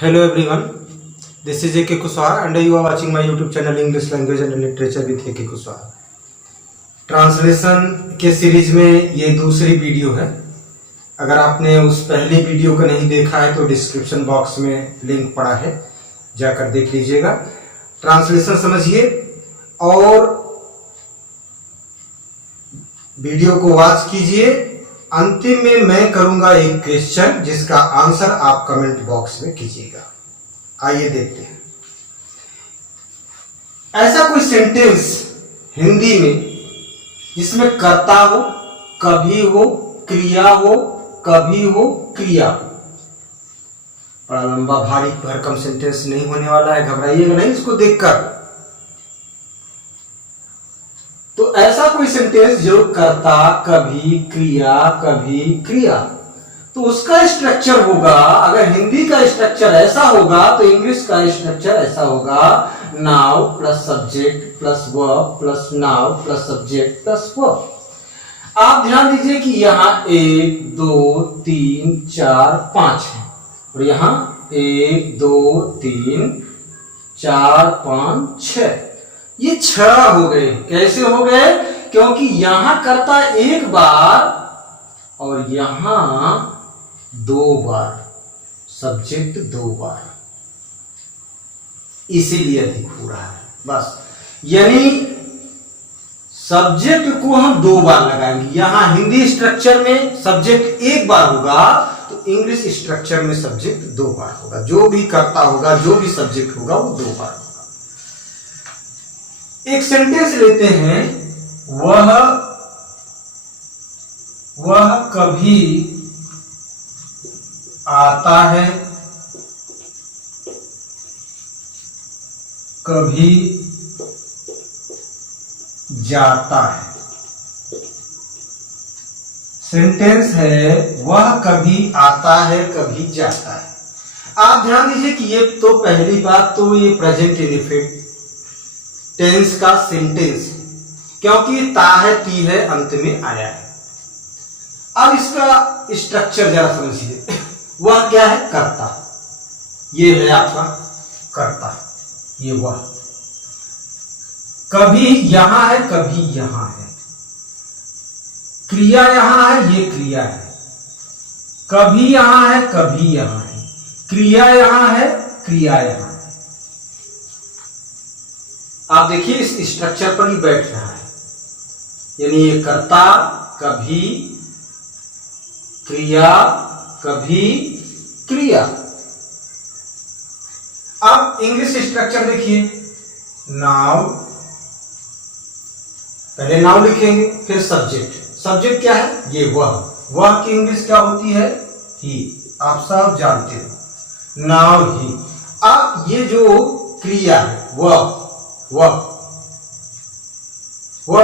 Hello everyone, this is A.K. Kushwaha and you are watching my YouTube channel English Language and Literature with A.K. Kushwaha। Translation के series में ये दूसरी video है। अगर आपने उस पहली वीडियो को नहीं देखा है तो डिस्क्रिप्शन बॉक्स में लिंक पड़ा है, जाकर देख लीजिएगा। ट्रांसलेशन समझिए और वीडियो को वॉच कीजिए। अंतिम में मैं करूंगा एक क्वेश्चन जिसका आंसर आप कमेंट बॉक्स में कीजिएगा। आइए देखते हैं। ऐसा कोई सेंटेंस हिंदी में जिसमें कर्ता हो, कभी हो, क्रिया हो, कभी हो, क्रिया हो। बड़ा लंबा भारी भरकम सेंटेंस नहीं होने वाला है, घबराइएगा नहीं इसको देखकर। तो ऐसा कोई सेंटेंस जो कर्ता, कभी, क्रिया, कभी, क्रिया, तो उसका स्ट्रक्चर होगा। अगर हिंदी का स्ट्रक्चर ऐसा होगा तो इंग्लिश का स्ट्रक्चर ऐसा होगा। Now plus subject plus verb plus now plus subject plus verb. आप ध्यान दीजिए कि यहाँ 1 2 3 4 5 है और यहाँ 1 2 3 4 5 6, ये 6 हो गए। कैसे हो गए? क्योंकि यहां कर्ता एक बार और यहां 2 बार, सब्जेक्ट 2 बार, इसीलिए अधिक हो रहा है। बस यानी सब्जेक्ट को हम 2 बार लगाएंगे। यहां हिंदी स्ट्रक्चर में सब्जेक्ट एक बार होगा तो इंग्लिश स्ट्रक्चर में सब्जेक्ट 2 बार होगा। जो भी कर्ता होगा, जो भी सब्जेक्ट होगा वो 2 बार होगा। एक सेंटेंस लेते हैं, वह कभी आता है, कभी जाता है। सेंटेंस है वह कभी आता है, कभी जाता है। आप ध्यान दीजिए कि ये तो पहली बात तो ये प्रेजेंट इंडेफिनिट टेंस का सेंटेंस है, क्योंकि ता है, ती है, अंत में आया है। अब इसका स्ट्रक्चर जरा समझिए। वह क्या है? कर्ता। ये है आपका कर्ता, ये वह। कभी यहां है, कभी यहां है। क्रिया यहां है, ये क्रिया है। कभी यहां है, कभी यहां है। क्रिया यहां है, क्रिया यहां है। आप देखिए इस स्ट्रक्चर पर ही बैठ रहा है, यानी ये कर्ता, कभी, क्रिया, कभी, क्रिया। अब इंग्लिश स्ट्रक्चर देखिए। नाउ, पहले नाउ लिखेंगे, फिर सब्जेक्ट। सब्जेक्ट क्या है? ये वह की इंग्लिश क्या होती है? ही। आप सब जानते हो, नाउ ही। अब ये जो क्रिया है वह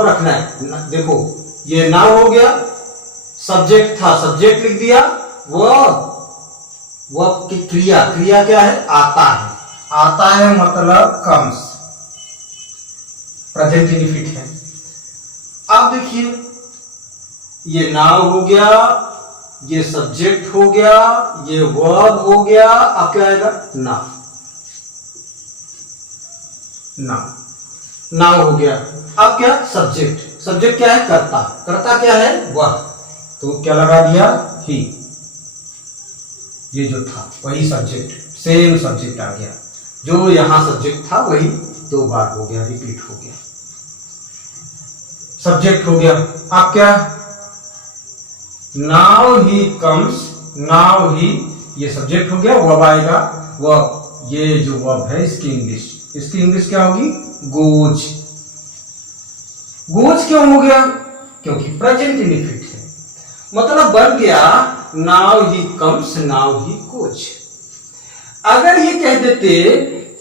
रखना है। देखो ये नाउ हो गया, सब्जेक्ट था, सब्जेक्ट लिख दिया। वह की क्रिया क्या है? आता है। आता है मतलब कम्स, प्रेजेंट इंडेफिनिट है। अब देखिए ये नाउ हो गया, ये सब्जेक्ट हो गया, ये वर्ब हो गया। अब क्या आएगा? नाउ हो गया। अब क्या? सब्जेक्ट। सब्जेक्ट क्या है? कर्ता। कर्ता क्या है? वह। तो क्या लगा दिया? ही। ये जो था वही सब्जेक्ट, सेम सब्जेक्ट आ गया। जो यहां सब्जेक्ट था वही 2 बार हो गया, रिपीट हो गया, सब्जेक्ट हो गया। अब क्या? Now he comes, now he, ये सब्जेक्ट हो गया। वर्ब आएगा, वर्ब, ये जो वर्ब है इसकी इंग्लिश क्या होगी? गोज। गोज क्यों हो गया? क्योंकि प्रेजेंट इंडेफिनिट है, मतलब बन गया now he comes, now he goes. अगर ये कह देते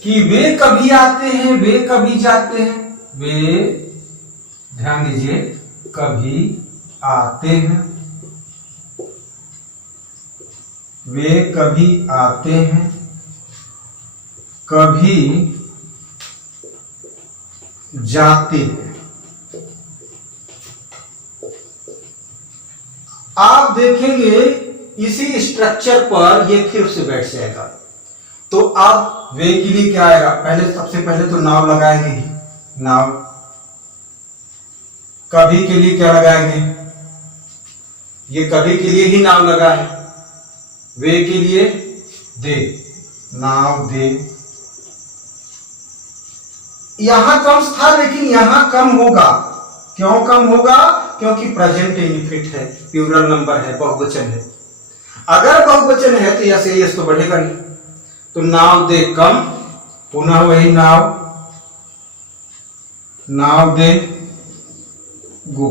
कि वे कभी आते हैं, वे कभी जाते हैं, वे, ध्यान दीजिए, कभी आते हैं, वे कभी आते हैं, कभी जाते हैं। आप देखेंगे इसी स्ट्रक्चर पर ये फिर से बैठ जाएगा। तो अब वे के लिए क्या आएगा, पहले सबसे पहले तो नाव लगाएंगे ही, नाव। कभी के लिए क्या लगाएंगे, ये कभी के लिए ही नाव लगा है। वे के लिए दे, नाव दे। यहां कम था लेकिन यहां कम होगा। क्यों कम होगा, क्योंकि प्रेजेंट इंडिफिनिट है, प्लूरल नंबर है, बहुवचन है। अगर बहुवचन है तो यस यस तो बढ़ेगा नहीं। तो नाव दे कम, पुनः वही नाव, नाव दे गो,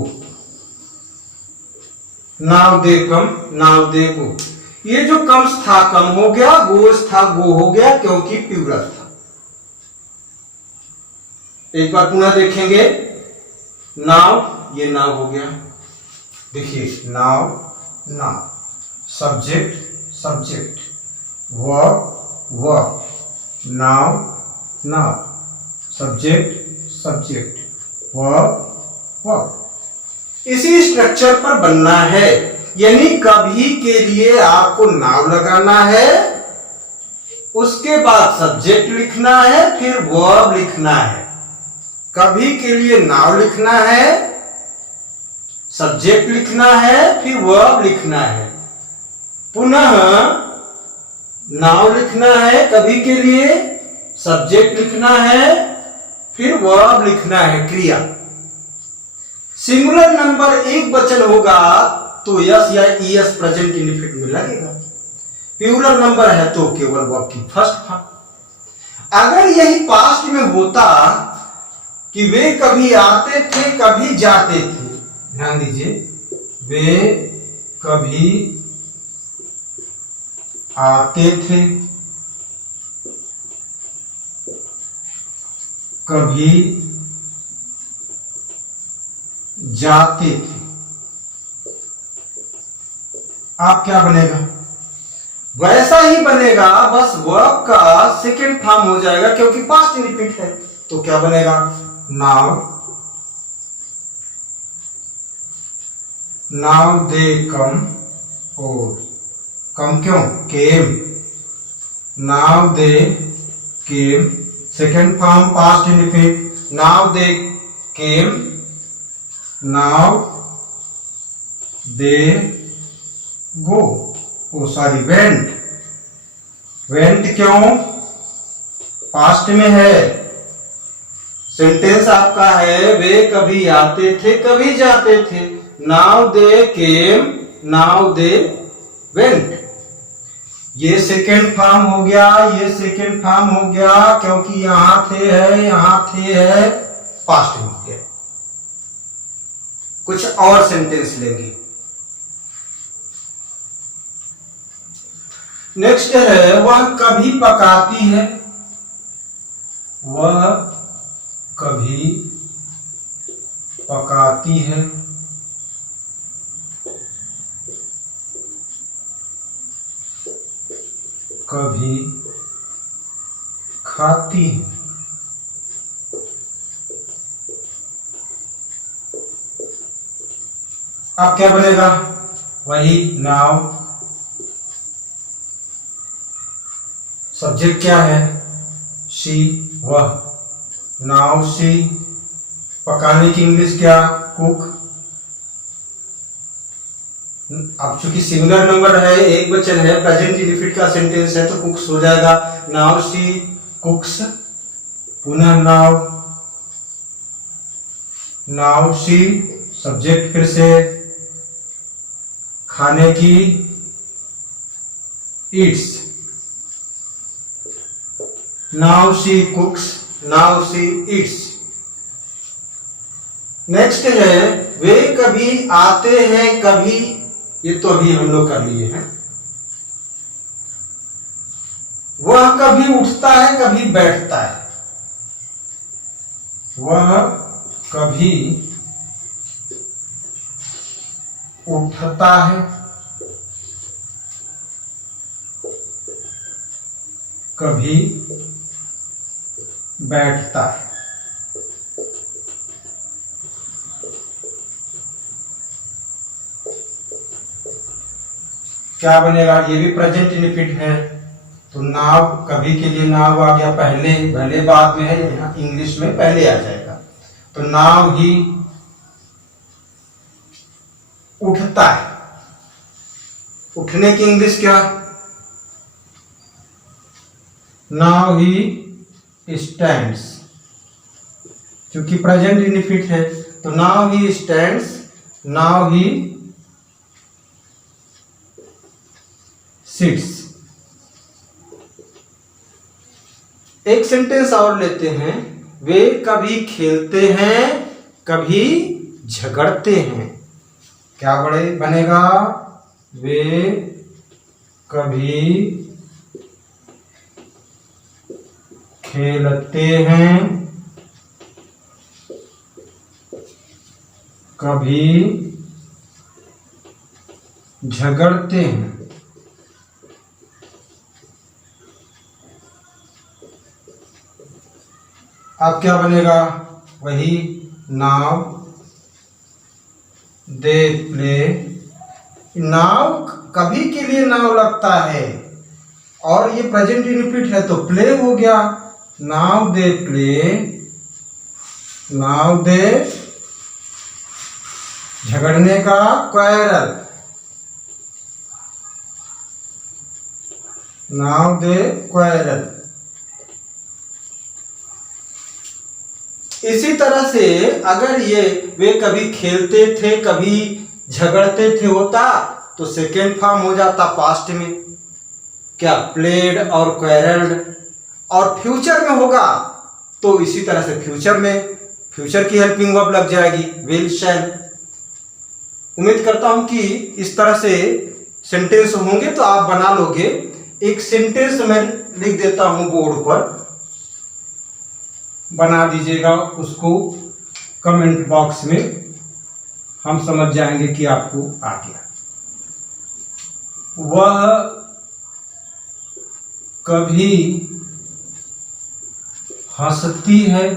नाव दे कम, नाव दे गो। ये जो कम्स था कम हो गया, गोस था गो हो गया, क्योंकि प्लूरल था। एक बार पुनः देखेंगे, नाव, ये नाव हो गया, देखिए नाव, नाव, सब्जेक्ट सब्जेक्ट, वर्ब वर्ब, नाव नाव, सब्जेक्ट सब्जेक्ट, वर्ब वर्ब। इसी स्ट्रक्चर पर बनना है, यानी कभी के लिए आपको नाव लगाना है, उसके बाद सब्जेक्ट लिखना है, फिर वर्ब लिखना है। कभी के लिए नाव लिखना है, सब्जेक्ट लिखना है, फिर वर्ब लिखना है, पुनः नाव लिखना है कभी के लिए, सब्जेक्ट लिखना है, फिर वर्ब लिखना है, क्रिया। सिंगुलर नंबर एक वचन होगा तो यस या ईएस प्रेजेंट इंडिफिनिट में लगेगा। प्लूरल नंबर है तो केवल वर्ब की फर्स्ट फॉर्म। अगर यही पास्ट में होता कि वे कभी आते थे कभी जाते थे, ध्यान दीजिए, वे कभी आते थे कभी जाते थे, आप क्या बनेगा, वैसा ही बनेगा, बस वर्ब का सेकेंड फॉर्म हो जाएगा क्योंकि पास्ट इंडिफिनिट है। तो क्या बनेगा, नाउ, नाउ दे कम, और कम क्यों, came, now they came, second form past indefinite, now they came, now they go, oh sorry went, went क्यों, पास्ट में है, सेंटेंस आपका है वे कभी आते थे कभी जाते थे, now they came, now they went. ये सेकेंड फॉर्म हो गया, ये सेकेंड फॉर्म हो गया क्योंकि यहां थे है, यहां थे है, पास्ट में हो गया। कुछ और सेंटेंस लेंगे। नेक्स्ट है, वह कभी पकाती है, वह कभी पकाती है, कभी खाती है। अब क्या बनेगा, वही नाउ, सब्जेक्ट क्या है, शी, वह, नाउ शी, पकाने की इंग्लिश क्या, कुक। अब चूंकि सिंगुलर नंबर है, एक वचन है, प्रेजेंट इंडिफिनिट का सेंटेंस है तो कुक्स हो जाएगा, नाउ शी कुक्स, पुनः नाउ, नाउ शी, सब्जेक्ट फिर से खाने की, Yeats, now she कुक्स, now she Yeats. Next है, वे कभी आते हैं कभी, ये तो अभी हम लोग कर लिए हैं। वह कभी उठता है कभी बैठता है, वह कभी उठता है कभी बैठता है। क्या बनेगा, ये भी प्रेजेंट इंडिफिनिट है तो नाव कभी के लिए नाव आ गया पहले, पहले बाद में है, यहाँ इंग्लिश में पहले आ जाएगा। तो नाव ही उठता है, उठने की इंग्लिश क्या? नाउ ही स्टैंड्स, क्योंकि प्रेजेंट इंडिफिनिट है तो now he stands, now he sits. एक सेंटेंस और लेते हैं, वे कभी खेलते हैं कभी झगड़ते हैं। क्या बनेगा? वे कभी खेलते हैं कभी झगड़ते हैं। अब क्या बनेगा? वही नाव दे प्ले। नाव कभी के लिए नाव लगता है और ये प्रेजेंट इंडिफिनिट है तो प्ले हो गया। Now they play, now they झगड़ने का क्वारल, नाउ दे क्वारल। इसी तरह से अगर ये वे कभी खेलते थे कभी झगड़ते थे होता तो सेकेंड फॉर्म हो जाता पास्ट में, क्या? प्लेड और क्वारल्ड। और फ्यूचर में होगा तो इसी तरह से फ्यूचर में फ्यूचर की हेल्पिंग वर्ब लग जाएगी, विल शैल। उम्मीद करता हूं कि इस तरह से सेंटेंस होंगे तो आप बना लोगे। एक सेंटेंस मैं लिख देता हूं बोर्ड पर, बना दीजिएगा उसको कमेंट बॉक्स में, हम समझ जाएंगे कि आपको आ गया। वह कभी हंसती है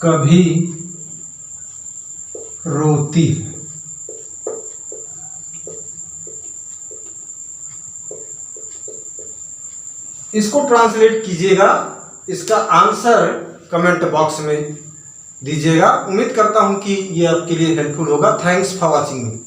कभी रोती है। इसको ट्रांसलेट कीजिएगा, इसका आंसर कमेंट बॉक्स में दीजिएगा। उम्मीद करता हूं कि ये आपके लिए हेल्पफुल होगा। Thanks for watching me.